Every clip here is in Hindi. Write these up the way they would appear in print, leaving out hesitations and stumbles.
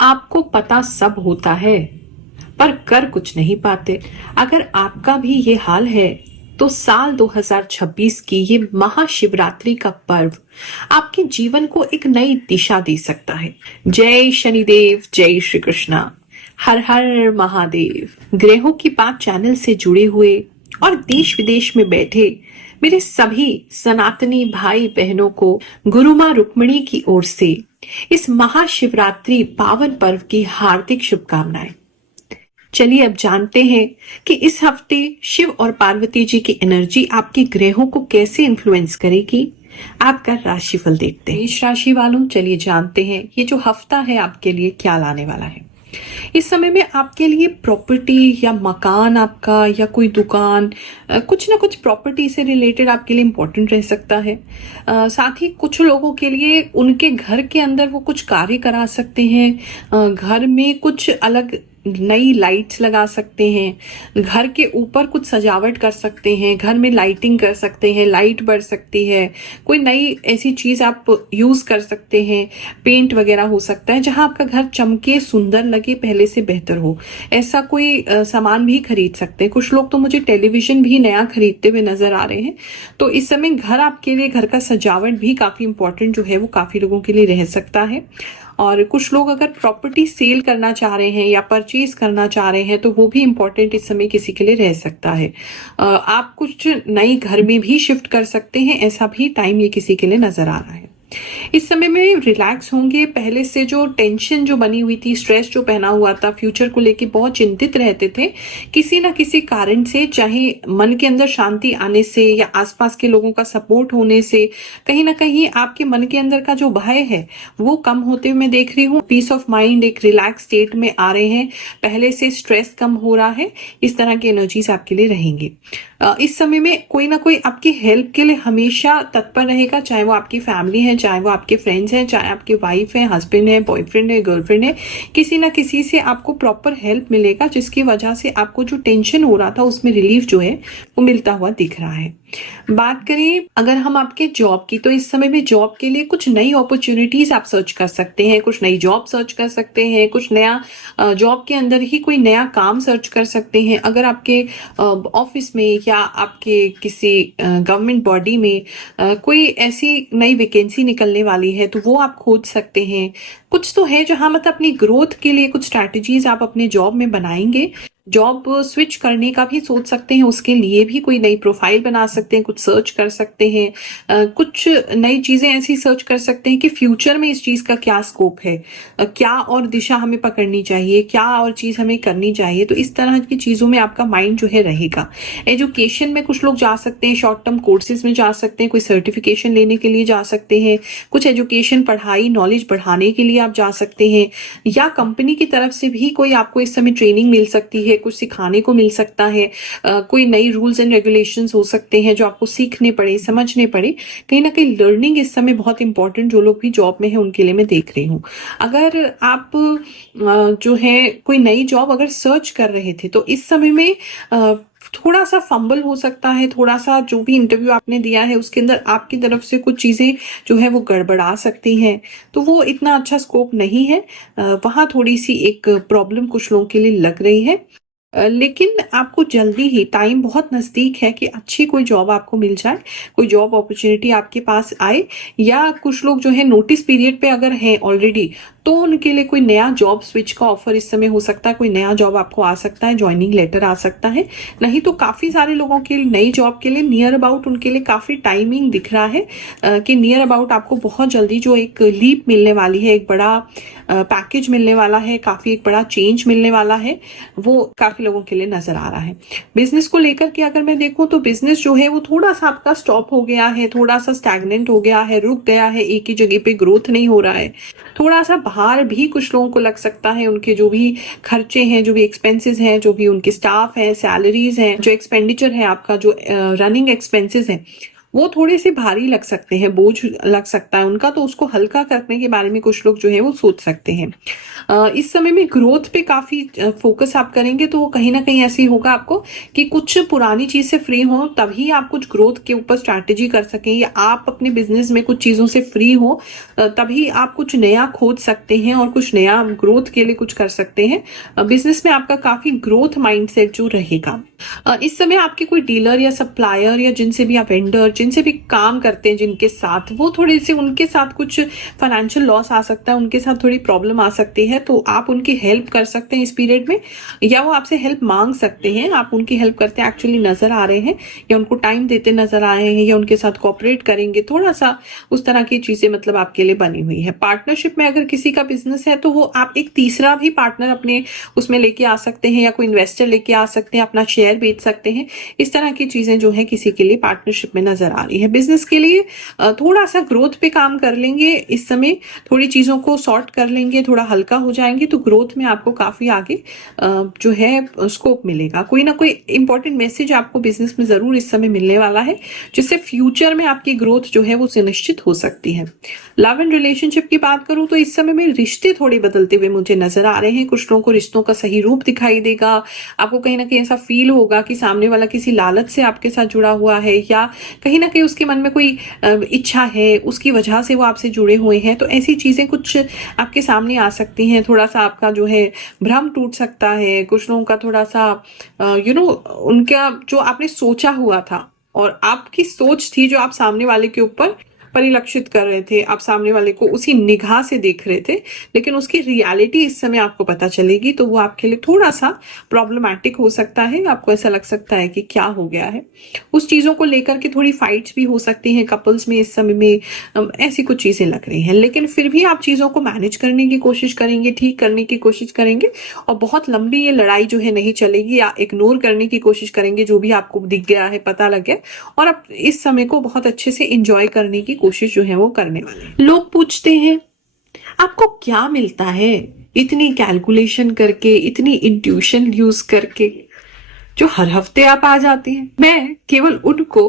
आपको पता सब होता है पर कर कुछ नहीं पाते। अगर आपका भी ये हाल है तो साल 2026 की ये महाशिवरात्रि का पर्व आपके जीवन को एक नई दिशा दे सकता है। जय शनिदेव, जय श्री कृष्णा, हर हर महादेव। ग्रहों की बात चैनल से जुड़े हुए और देश विदेश में बैठे मेरे सभी सनातनी भाई बहनों को गुरु माँ रुक्मिणी की ओर से इस महाशिवरात्रि पावन पर्व की हार्दिक शुभकामनाएं। चलिए अब जानते हैं कि इस हफ्ते शिव और पार्वती जी की एनर्जी आपके ग्रहों को कैसे इन्फ्लुएंस करेगी। आपका राशिफल देखते हैं। मेष राशि वालों, चलिए जानते हैं ये जो हफ्ता है आपके लिए क्या लाने वाला है। इस समय में आपके लिए प्रॉपर्टी या मकान आपका या कोई दुकान, कुछ ना कुछ प्रॉपर्टी से रिलेटेड आपके लिए इम्पोर्टेंट रह सकता है। साथ ही कुछ लोगों के लिए उनके घर के अंदर वो कुछ कार्य करा सकते हैं। घर में कुछ अलग नई लाइट्स लगा सकते हैं, घर के ऊपर कुछ सजावट कर सकते हैं, घर में लाइटिंग कर सकते हैं, लाइट बढ़ सकती है, कोई नई ऐसी चीज आप यूज कर सकते हैं। पेंट वगैरह हो सकता है जहां आपका घर चमके, सुंदर लगे, पहले से बेहतर हो, ऐसा कोई सामान भी खरीद सकते हैं। कुछ लोग तो मुझे टेलीविजन भी नया खरीदते हुए नजर आ रहे हैं। तो इस समय घर आपके लिए, घर का सजावट भी काफी इंपॉर्टेंट जो है वो काफी लोगों के लिए रह सकता है। और कुछ लोग अगर प्रॉपर्टी सेल करना चाह रहे हैं या परचेज करना चाह रहे हैं तो वो भी इम्पोर्टेंट इस समय किसी के लिए रह सकता है। आप कुछ नई घर में भी शिफ्ट कर सकते हैं, ऐसा भी टाइम ये किसी के लिए नजर आ रहा है। इस समय में रिलैक्स होंगे। पहले से जो टेंशन जो बनी हुई थी, स्ट्रेस जो पहना हुआ था, फ्यूचर को लेके बहुत चिंतित रहते थे, किसी ना किसी कारण से, चाहे मन के अंदर शांति आने से या आसपास के लोगों का सपोर्ट होने से, कहीं ना कहीं आपके मन के अंदर का जो भय है वो कम होते हुए मैं देख रही हूँ। पीस ऑफ माइंड, एक रिलैक्स स्टेट में आ रहे हैं, पहले से स्ट्रेस कम हो रहा है। इस तरह की एनर्जीज आपके लिए रहेंगी। इस समय में कोई ना कोई आपकी हेल्प के लिए हमेशा तत्पर रहेगा, चाहे वो आपकी फैमिली है, चाहे वो आपके फ्रेंड्स हैं, चाहे आपके वाइफ है, हस्बैंड है, बॉयफ्रेंड है, गर्लफ्रेंड है, किसी ना किसी से आपको प्रॉपर हेल्प मिलेगा, जिसकी वजह से आपको जो टेंशन हो रहा था उसमें रिलीफ जो है वो मिलता हुआ दिख रहा है। बात करें अगर हम आपके जॉब की, तो इस समय में जॉब के लिए कुछ नई अपॉर्चुनिटीज आप सर्च कर सकते हैं, कुछ नई जॉब सर्च कर सकते हैं, कुछ नया जॉब के अंदर ही कोई नया काम सर्च कर सकते हैं। अगर आपके ऑफिस में या आपके किसी गवर्नमेंट बॉडी में कोई ऐसी नई वैकेंसी निकलने वाली है तो वो आप खोज सकते हैं। कुछ तो है जहां मतलब अपनी ग्रोथ के लिए कुछ स्ट्रैटेजीज आप अपने जॉब में बनाएंगे। जॉब स्विच करने का भी सोच सकते हैं, उसके लिए भी कोई नई प्रोफाइल बना सकते हैं, कुछ सर्च कर सकते हैं, कुछ नई चीजें ऐसी सर्च कर सकते हैं कि फ्यूचर में इस चीज का क्या स्कोप है, क्या और दिशा हमें पकड़नी चाहिए, क्या और चीज हमें करनी चाहिए। तो इस तरह की चीजों में आपका माइंड जो है रहेगा। एजुकेशन में कुछ लोग जा सकते हैं, शॉर्ट टर्म कोर्सेज में जा सकते हैं, कोई सर्टिफिकेशन लेने के लिए जा सकते हैं, कुछ एजुकेशन, पढ़ाई, नॉलेज बढ़ाने के लिए आप जा सकते हैं, या कंपनी की तरफ से भी कोई आपको इस समय ट्रेनिंग मिल सकती है, कुछ सिखाने को मिल सकता है। कोई नई रूल्स एंड रेगुलेशंस हो सकते हैं जो आपको सीखने पड़े, समझने पड़े। कहीं ना कहीं लर्निंग इस समय बहुत इंपॉर्टेंट, जो लोग भी जॉब में है उनके लिए मैं देख रही हूँ। अगर आप जो है कोई नई जॉब अगर सर्च कर रहे थे तो इस समय में थोड़ा सा फंबल हो सकता है, थोड़ा सा जो भी इंटरव्यू आपने दिया है उसके अंदर आपकी तरफ से कुछ चीजें जो है वो गड़बड़ा सकती हैं, तो वो इतना अच्छा स्कोप नहीं है। वहां थोड़ी सी एक प्रॉब्लम कुछ लोगों के लिए लग रही है। लेकिन आपको जल्दी ही, टाइम बहुत नजदीक है कि अच्छी कोई जॉब आपको मिल जाए, कोई जॉब अपॉर्चुनिटी आपके पास आए। या कुछ लोग जो है नोटिस पीरियड पे अगर हैं ऑलरेडी तो उनके लिए कोई नया जॉब स्विच का ऑफर इस समय हो सकता है, कोई नया जॉब आपको आ सकता है, ज्वाइनिंग लेटर आ सकता है। नहीं तो काफी सारे लोगों के लिए नई जॉब के लिए नियर अबाउट उनके लिए काफी टाइमिंग दिख रहा है कि नियर अबाउट आपको बहुत जल्दी जो एक लीप मिलने वाली है, एक बड़ा पैकेज मिलने वाला है, काफी एक बड़ा चेंज मिलने वाला है, वो काफी लोगों के लिए नजर आ रहा है। बिजनेस को लेकर के अगर मैं देखूं तो बिजनेस जो है वो थोड़ा सा आपका स्टॉप हो गया है, थोड़ा सा स्टैग्नेंट हो गया है, रुक गया है, एक ही जगह पे ग्रोथ नहीं हो रहा है। थोड़ा सा बाहर भी कुछ लोगों को लग सकता है, उनके जो भी खर्चे हैं, जो भी एक्सपेंसेस हैं, जो भी उनके स्टाफ है, सैलरीज हैं, जो एक्सपेंडिचर है आपका, जो रनिंग एक्सपेंसेस है वो थोड़े से भारी लग सकते हैं, बोझ लग सकता है उनका, तो उसको हल्का करने के बारे में कुछ लोग जो है वो सोच सकते हैं। इस समय में ग्रोथ पे काफ़ी फोकस आप करेंगे, तो कहीं ना कहीं ऐसे ही होगा आपको कि कुछ पुरानी चीज़ से फ्री हो तभी आप कुछ ग्रोथ के ऊपर स्ट्रैटेजी कर सकें, या आप अपने बिजनेस में कुछ चीज़ों से फ्री हो तभी आप कुछ नया खोज सकते हैं और कुछ नया ग्रोथ के लिए कुछ कर सकते हैं। बिजनेस में आपका काफ़ी ग्रोथ माइंडसेट जो रहेगा। इस समय आपके कोई डीलर या सप्लायर या जिनसे भी आप वेंडर जिनसे भी काम करते हैं जिनके साथ, वो थोड़े से उनके साथ कुछ फाइनेंशियल लॉस आ सकता है, उनके साथ थोड़ी प्रॉब्लम आ सकती है, तो आप उनकी हेल्प कर सकते हैं इस पीरियड में, या वो आपसे हेल्प मांग सकते हैं, आप उनकी हेल्प करते एक्चुअली नजर आ रहे हैं, या उनको टाइम देते नजर आ रहे हैं, या उनके साथ कोऑपरेट करेंगे, थोड़ा सा उस तरह की चीजें मतलब आपके लिए बनी हुई है। पार्टनरशिप में अगर किसी का बिजनेस है तो वो आप एक तीसरा भी पार्टनर अपने उसमें लेके आ सकते हैं, या कोई इन्वेस्टर लेके आ सकते हैं, अपना शेयर बेच सकते हैं। इस तरह की चीजें जो है किसी के लिए पार्टनरशिप में नजर आ रही है। बिजनेस के लिए थोड़ा सा ग्रोथ पे काम कर लेंगे इस समय, थोड़ी चीजों को सॉर्ट कर लेंगे, थोड़ा हल्का हो जाएंगे, तो ग्रोथ में आपको काफी आगे जो है स्कोप मिलेगा। कोई ना कोई इंपॉर्टेंट मैसेज आपको बिजनेस में जरूर इस समय मिलने वाला है, जिससे फ्यूचर में आपकी ग्रोथ जो है वो सुनिश्चित हो सकती है। लव एंड रिलेशनशिप की बात करूं तो इस समय में रिश्ते थोड़े बदलते हुए मुझे नजर आ रहे हैं। कुछ लोगों को रिश्तों का सही रूप दिखाई देगा, आपको कहीं ना कहीं ऐसा फील होगा कि सामने वाला किसी लालच से आपके साथ जुड़ा हुआ है, या कहीं ना कहीं उसके मन में कोई इच्छा है, उसकी वजह से वो आपसे जुड़े हुए हैं। तो ऐसी चीजें कुछ आपके सामने आ सकती हैं। थोड़ा सा आपका जो है भ्रम टूट सकता है, कुछ लोगों का थोड़ा सा उनका जो आपने सोचा हुआ था और आपकी सोच थी जो आप सामने वाले के ऊपर परिलक्षित कर रहे थे, आप सामने वाले को उसी निगाह से देख रहे थे, लेकिन उसकी रियलिटी इस समय आपको पता चलेगी, तो वो आपके लिए थोड़ा सा प्रॉब्लमैटिक हो सकता है। आपको ऐसा लग सकता है कि क्या हो गया है, उस चीजों को लेकर के थोड़ी फाइट्स भी हो सकती हैं कपल्स में इस समय में। ऐसी कुछ चीजें लग रही हैं, लेकिन फिर भी आप चीजों को मैनेज करने की कोशिश करेंगे, ठीक करने की कोशिश करेंगे, और बहुत लंबी ये लड़ाई जो है नहीं चलेगी, या इग्नोर करने की कोशिश करेंगे जो भी आपको दिख गया है, पता लग गया, और आप इस समय को बहुत अच्छे से एंजॉय करने की कोशिश जो है वो करने वाले हैं। लोग पूछते हैं आपको क्या मिलता है इतनी कैलकुलेशन करके, इतनी इंट्यूशन यूज करके, जो हर हफ्ते आप आ जाती हैं। मैं केवल उनको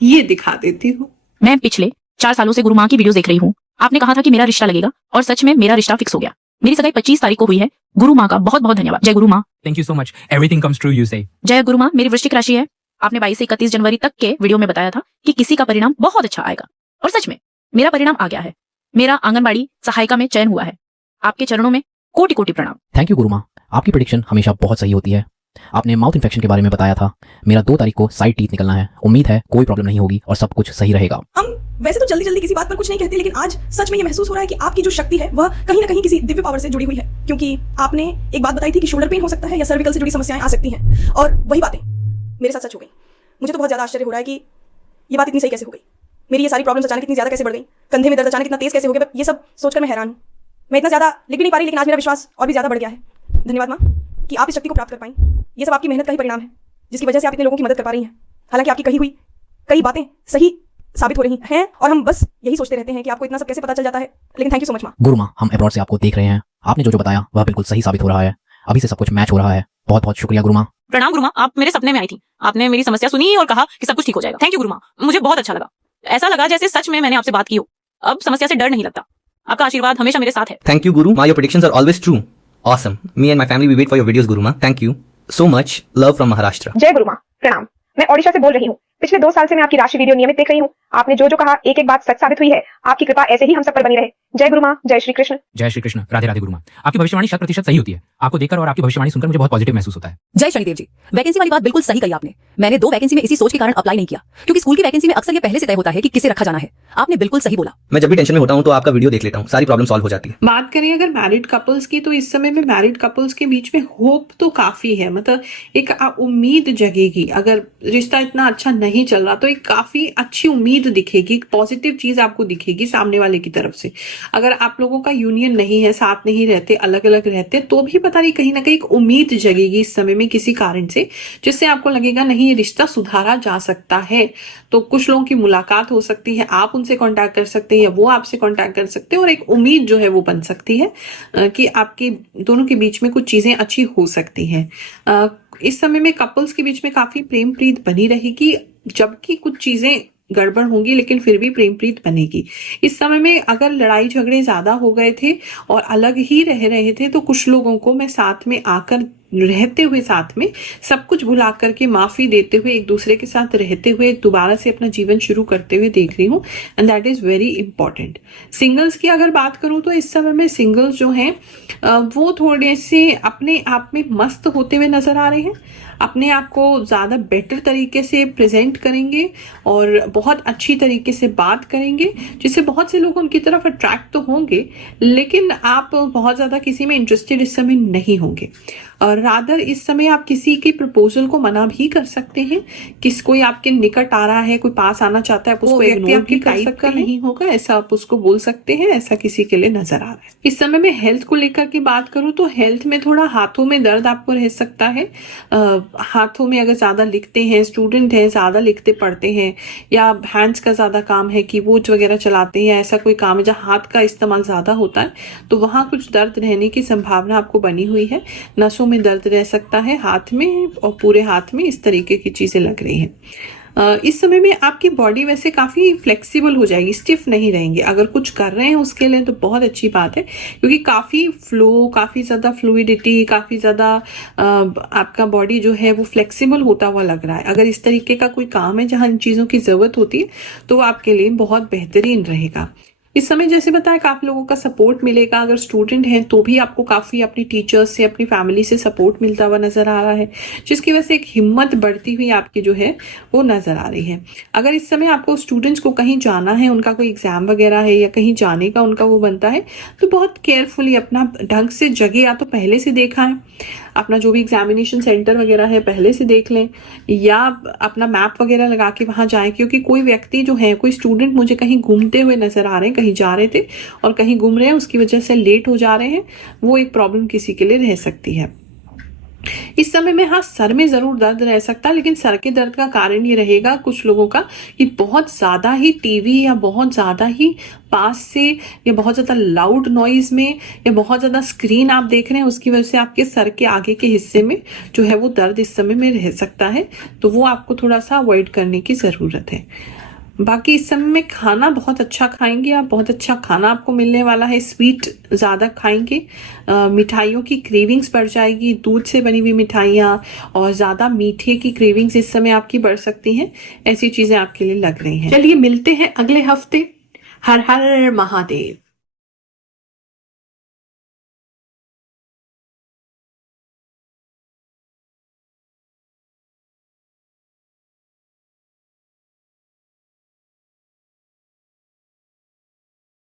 ये दिखा देती हूँ। मैं पिछले 4 सालों से गुरु माँ की वीडियोस देख रही हूँ। आपने कहा था कि मेरा रिश्ता लगेगा, और सच में मेरा रिश्ता फिक्स हो गया। मेरी सगाई 25 तारीख को हुई है। गुरु माँ का बहुत बहुत धन्यवाद। जय गुरु माँ। Thank you so much. Everything comes true, you say. जय गुरु माँ। मेरी वृश्चिक राशि है। आपने 22 से 31 जनवरी तक के वीडियो में बताया था कि किसी का परिणाम बहुत अच्छा आएगा, और सच में मेरा परिणाम आ गया है। मेरा आंगनबाड़ी सहायिका में चयन हुआ है। आपके चरणों में कोटि कोटि प्रणाम। थैंक यू गुरु माँ, आपकी प्रेडिक्शन हमेशा बहुत सही होती है। आपने माउथ इन्फेक्शन के बारे में बताया था। मेरा 2 तारीख को साइड टीथ निकलना है। उम्मीद है कोई प्रॉब्लम नहीं होगी और सब कुछ सही रहेगा। हम वैसे तो जल्दी जल्दी किसी बात पर कुछ नहीं कहते, लेकिन आज सच में ये महसूस हो रहा है कि आपकी जो शक्ति है वह कहीं ना कहीं किसी दिव्य पावर से जुड़ी हुई है। क्योंकि आपने एक बात बताई थी कि शोल्डर पेन हो सकता है या सर्विकल से जुड़ी समस्याएं आ सकती हैं, और वही बातें मेरे साथ सच हो गई। मुझे तो बहुत ज्यादा आश्चर्य हो रहा है कि ये बात इतनी सही कैसे हो गई। मेरी ये सारी प्रॉब्लम्स अचानक इतनी ज्यादा कैसे बढ़ गई, कंधे में दर्द अचानक इतना तेज कैसे हो गया, ये सब सोचकर मैं हैरान हूँ। मैं इतना ज्यादा लिख भी नहीं पा रही, लेकिन आज मेरा विश्वास और भी ज्यादा बढ़ गया है। धन्यवाद माँ कि आप इस शक्ति को प्राप्त कर पाई। ये सब आपकी मेहनत का ही परिणाम है, जिसकी वजह से आप इतने लोगों की मदद कर पा रही हैं। हालांकि आपकी कही हुई कई बातें सही साबित हो रही हैं, और हम बस यही सोचते रहते हैं कि आपको इतना सब कैसे पता चल जाता है। लेकिन थैंक यू सो मच माँ। गुरु माँ, हम अब्रॉड से आपको देख रहे हैं। आपने जो बताया वह बिल्कुल सही साबित हो रहा है। अभी से सब कुछ मैच हो रहा है। बहुत बहुत शुक्रिया गुरु माँ। प्रणाम गुरु माँ। आप मेरे सपने में आई थी। आपने मेरी समस्या सुनी और कहा कि सब कुछ ठीक हो जाएगा। थैंक यू गुरु माँ। मुझे बहुत अच्छा लगा। ऐसा लगा जैसे सच में मैंने आपसे बात की हो। अब समस्या से डर नहीं लगता। आपका आशीर्वाद हमेशा मेरे साथ है। Thank you, Guru. Your predictions are always true. Awesome. Me and my family, we wait for your videos, Guru Ma. Thank you so much. Love from Maharashtra. जय गुरु माँ। प्रणाम। मैं ओडिशा से बोल रही हूँ। पिछले 2 साल से मैं आपकी राशि वीडियो नियमित देख रही हूँ। आपने जो जो कहा एक एक बात सच साबित हुई है। आपकी कृपा ऐसे ही हम सब पर बनी रहे। जय गुरु माँ। जय श्री कृष्ण। जय श्री कृष्ण। राधे राधे गुरु माँ। आपकी भविष्यवाणी 100% सही होती है। आपको देखकर और आपकी भविष्यवाणी सुनकर मुझे बहुत पॉजिटिव महसूस होता है। जय शनिदेव जी। वैकेंसी वाली बात बिल्कुल सही कही आपने। मैंने 2 वैकेंसी में इसी सोच के कारण अप्लाई नहीं किया, क्योंकि स्कूल की वैकेंसी में अक्सर ये पहले से तय होता है कि किसे रखा जाना है। आपने बिल्कुल सही बोला। मैं जब भी टेंशन में होता हूँ तो आपका वीडियो देख लेता हूँ, सारी प्रॉब्लम सॉल्व हो जाती है। बात करें अगर मैरिड कपल्स की, तो इस समय में मैरिड कपल्स के बीच में होप तो काफी है। मतलब एक उम्मीद जगेगी। अगर रिश्ता इतना अच्छा नहीं चल रहा तो एक काफी अच्छी उम्मीद दिखेगी, एक पॉजिटिव चीज आपको दिखेगी सामने वाले की तरफ से। अगर आप लोगों का यूनियन नहीं है, साथ नहीं रहते, अलग अलग रहते, तो भी पता नहीं कहीं ना कहीं एक उम्मीद जगेगी इस समय में किसी कारण से, जिससे आपको लगेगा नहीं ये रिश्ता सुधारा जा सकता है। तो कुछ लोगों की मुलाकात हो सकती है, आप उनसे कांटेक्ट कर सकते हैं या वो आपसे कांटेक्ट कर सकते हैं, और एक उम्मीद जो है वो बन सकती है कि आपके दोनों के बीच में कुछ चीजें अच्छी हो सकती हैं। इस समय में कपल्स के बीच में काफी प्रेम प्रीत बनी रहेगी, जबकि कुछ चीजें गड़बड़ होंगी, लेकिन फिर भी प्रेम प्रीत बनेगी। इस समय में अगर लड़ाई झगड़े ज्यादा हो गए थे और अलग ही रह रहे थे, तो कुछ लोगों को मैं साथ में आकर रहते हुए, साथ में सब कुछ भुला करके माफी देते हुए, एक दूसरे के साथ रहते हुए दोबारा से अपना जीवन शुरू करते हुए देख रही हूँ, and that is very important. Singles की अगर बात करूं तो इस समय में सिंगल्स जो हैं वो थोड़े से अपने आप में मस्त होते हुए नजर आ रहे हैं, अपने आप को ज़्यादा बेटर तरीके से प्रेजेंट करेंगे और बहुत अच्छी तरीके से बात करेंगे, जिससे बहुत से लोग उनकी तरफ अट्रैक्ट तो होंगे, लेकिन आप बहुत ज़्यादा किसी में इंटरेस्टेड इस समय नहीं होंगे। और रादर इस समय आप किसी की प्रपोजल को मना भी कर सकते हैं। कोई आपके निकट आ रहा है, कोई पास आना चाहता है, आप उसको इग्नोर भी कर सकते हैं, नहीं होगा ऐसा आप उसको बोल सकते हैं, ऐसा किसी के लिए नजर आ रहा है। इस समय में हेल्थ को लेकर की बात करूं तो हेल्थ में थोड़ा हाथों में दर्द आपको रह सकता है। हाथों में अगर ज्यादा लिखते हैं, स्टूडेंट है ज्यादा लिखते पढ़ते हैं, या हैंड्स का ज्यादा काम है, कीबोर्ड वगैरह चलाते हैं, या ऐसा कोई काम है जहाँ हाथ का इस्तेमाल ज्यादा होता है, तो वहां कुछ दर्द रहने की संभावना आपको बनी हुई है। नसों में दर्द रह सकता है, हाथ में और पूरे हाथ में इस तरीके की चीजें लग रही हैं। इस समय में आपकी बॉडी वैसे काफी फ्लेक्सिबल हो जाएगी, स्टिफ नहीं रहेंगे। अगर कुछ कर रहे हैं उसके लिए तो बहुत अच्छी बात है, क्योंकि काफी फ्लो, काफी ज्यादा फ्लूइडिटी, काफी ज्यादा आपका बॉडी जो है वो फ्लेक्सिबल होता हुआ लग रहा है। अगर इस तरीके का कोई काम है जहां इन चीजों की जरूरत होती है तो वो आपके लिए बहुत बेहतरीन रहेगा। इस समय जैसे बताया काफी लोगों का सपोर्ट मिलेगा। अगर स्टूडेंट हैं तो भी आपको काफी अपनी टीचर्स से, अपनी फैमिली से सपोर्ट मिलता हुआ नजर आ रहा है, जिसकी वजह से एक हिम्मत बढ़ती हुई आपकी जो है वो नजर आ रही है। अगर इस समय आपको स्टूडेंट्स को कहीं जाना है, उनका कोई एग्जाम वगैरह है या कहीं जाने का उनका वो बनता है, तो बहुत केयरफुली अपना ढंग से जगह या तो पहले से देखा है, अपना जो भी एग्जामिनेशन सेंटर वगैरह है पहले से देख लें, या अपना मैप वगैरह लगा के वहां जाएं। क्योंकि कोई व्यक्ति जो है, कोई स्टूडेंट मुझे कहीं घूमते हुए नजर आ रहे हैं, कहीं जा रहे थे और कहीं घूम रहे हैं, उसकी वजह से लेट हो जा रहे हैं, वो एक प्रॉब्लम किसी के लिए रह सकती है। इस समय में हाँ, सर में जरूर दर्द रह सकता है, लेकिन सर के दर्द का कारण ये रहेगा कुछ लोगों का कि बहुत ज्यादा ही टीवी या बहुत ज्यादा ही पास से या बहुत ज्यादा लाउड नॉइज में या बहुत ज्यादा स्क्रीन आप देख रहे हैं, उसकी वजह से आपके सर के आगे के हिस्से में जो है वो दर्द इस समय में रह सकता है, तो वो आपको थोड़ा सा अवॉइड करने की जरूरत है। बाकी इस समय में खाना बहुत अच्छा खाएंगे आप, बहुत अच्छा खाना आपको मिलने वाला है। स्वीट ज़्यादा खाएंगे, मिठाइयों की क्रेविंग्स बढ़ जाएगी, दूध से बनी हुई मिठाइयाँ और ज़्यादा मीठे की क्रेविंग्स इस समय आपकी बढ़ सकती हैं। ऐसी चीज़ें आपके लिए लग रही हैं। चलिए मिलते हैं अगले हफ्ते। हर हर महादेव।